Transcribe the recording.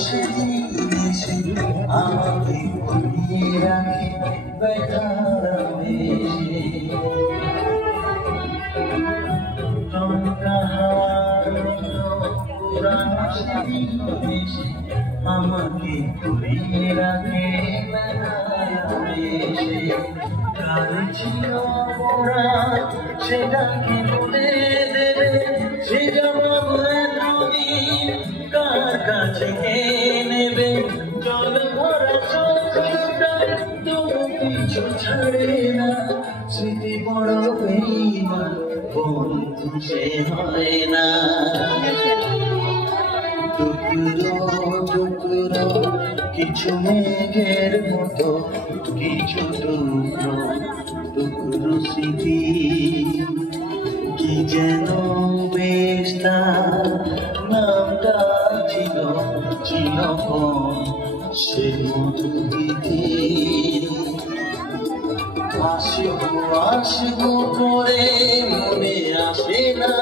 সেদিন এসে আমাকে ঘুরিয়ে রাখে ব্যথার বেশে আমাকে ঘুরিয়ে রাখে কার ছিল অপরাধ সেটাকে বলে দেবে সে জবাব এতদিন কার কাছে নেবে জল ভরা চোখটা তবু কিছু ছাড়ে না স্মৃতি বড় বেঈমান বন্ধু সে হয় না টুকরো টুকরো কিছু মেঘের মতো কিছু টুকরো টুকরো স্মৃতি কি যেন বেশ তার নামটা ছিল ছিল সে মধুগীতি আসবো আসবো করে মনে আসে না